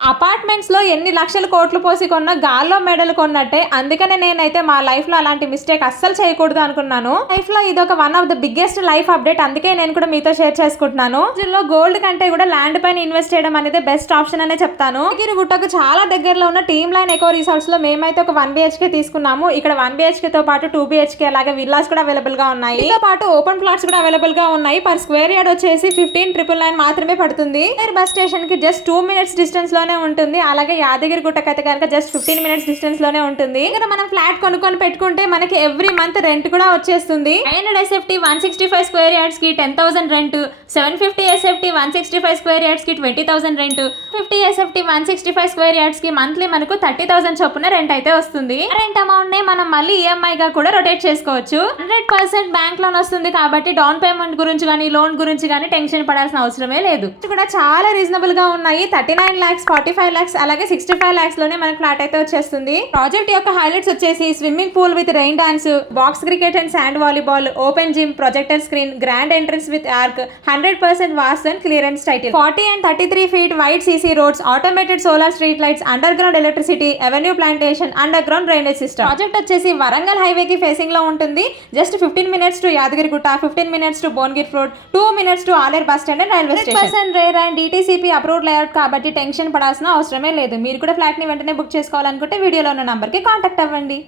Apartments లో ఎన్ని లక్షల కోట్లు పోసి కొన్నా గాల్లో మెడలు కొన్నట్టే. అందుకనే నేనైతే మా లైఫ్ లో అలాంటి మిస్టేక్ అస్సలు చేయకూడదు అనుకున్నాను. లైఫ్ లో ఇదొక one of the biggest life update. అందుకే నేను కూడా మీతో షేర్ చేసుకుంటున్నాను. ఇందులో గోల్డ్ కంటే కూడా ల్యాండ్ పైన ఇన్వెస్ట్ చేయడం అనేది బెస్ట్ ఆప్షన్ అనే చెప్తాను. యాదగిరిగుట్టకు చాలా దగ్గరలో ఉన్న టీమ్ లైన్ ఎకో రిసార్ట్స్ లో మేమైతే ఒక 1 BHK తీసుకున్నాము. ఇక్కడ 1 BHK తో పాటు 2 BHK అలాగే విల్లాస్ కూడా అవైలబుల్ గా ఉన్నాయి. దీంతో పాటు ఓపెన్ ప్లాట్స్ కూడా అవైలబుల్ గా ఉన్నాయి. పర్ స్క్వేర్ యార్డ్ వచ్చేసి 15,999 మాత్రమే పడుతుంది. బస్ స్టేషన్ కి జస్ట్ 2 minutes డిస్టెన్స్ లోనే ఉంటుంది. అలాగే యాదగిరిగుట్టకు అయితే కనుక జస్ట్ 15 minutes డిస్టెన్స్ లోనే ఉంటుంది. ఇక్కడ మనం ఫ్లాట్ కొనుక్కొని పెట్టుకుంటే మనకి ఎవ్రీ మంత్ రెంట్ కూడా వచ్చేస్తుంది. 500 SFT 165 స్క్వేర్ యార్డ్స్ కి 10,000 రెంట్, 750 SFT 165 స్క్వేర్ యార్డ్స్ కి 20,000 రెంట్, 50 SFT 165 స్క్వేర్ యార్డ్స్ కి మంత్లీ మనకు 30,000 చొప్పున రెంట్ అయితే వస్తుంది. రెంట్ అమౌంట్ నే మనం మళ్ళీ EMI గా కూడా రొటేట్ చేసుకోవచ్చు. 100% బ్యాంక్ లోన్ వస్తుంది కాబట్టి డౌన్ పేమెంట్ గురించి కానీ లోన్ గురించి కానీ టెన్షన్ పడాల్సిన అవసరమే లేదు. కూడా చాలా రీజనబుల్ గా ఉన్నాయి. 39 lakhs, 45 lakhs అలాగే 65 lakhs లోనే మనకి ఫ్లాట్ అయితే వచ్చేస్తుంది. ప్రాజెక్ట్ యొక్క హైలైట్స్ వచ్చేసి swimming pool with rain dance, box cricket and sand volleyball, open gym, projector screen, grand entrance with arch, 100% Vastu and clearance title, 40 and 33 feet wide CC roads, automated solar street lights, underground electricity, avenue plantation, underground drainage system. Project వచ్చేసి Warangal highway కి facing లో ఉంటుంది. Just 15 minutes to Yadagirigutta, 15 minutes to Bhuvanagiri road, 2 minutes to Aler bus stand and railway station. Rare and DTCP approved layout కాబట్టి tension పడాల్సిన అవసరమే లేదు. మీరు కూడా ఫ్లాట్ ని వెంటనే బుక్ చేసుకోవాలనుకుంటే వీడియోలో ఉన్న నంబర్ కి కాంటాక్ట్ అవ్వండి.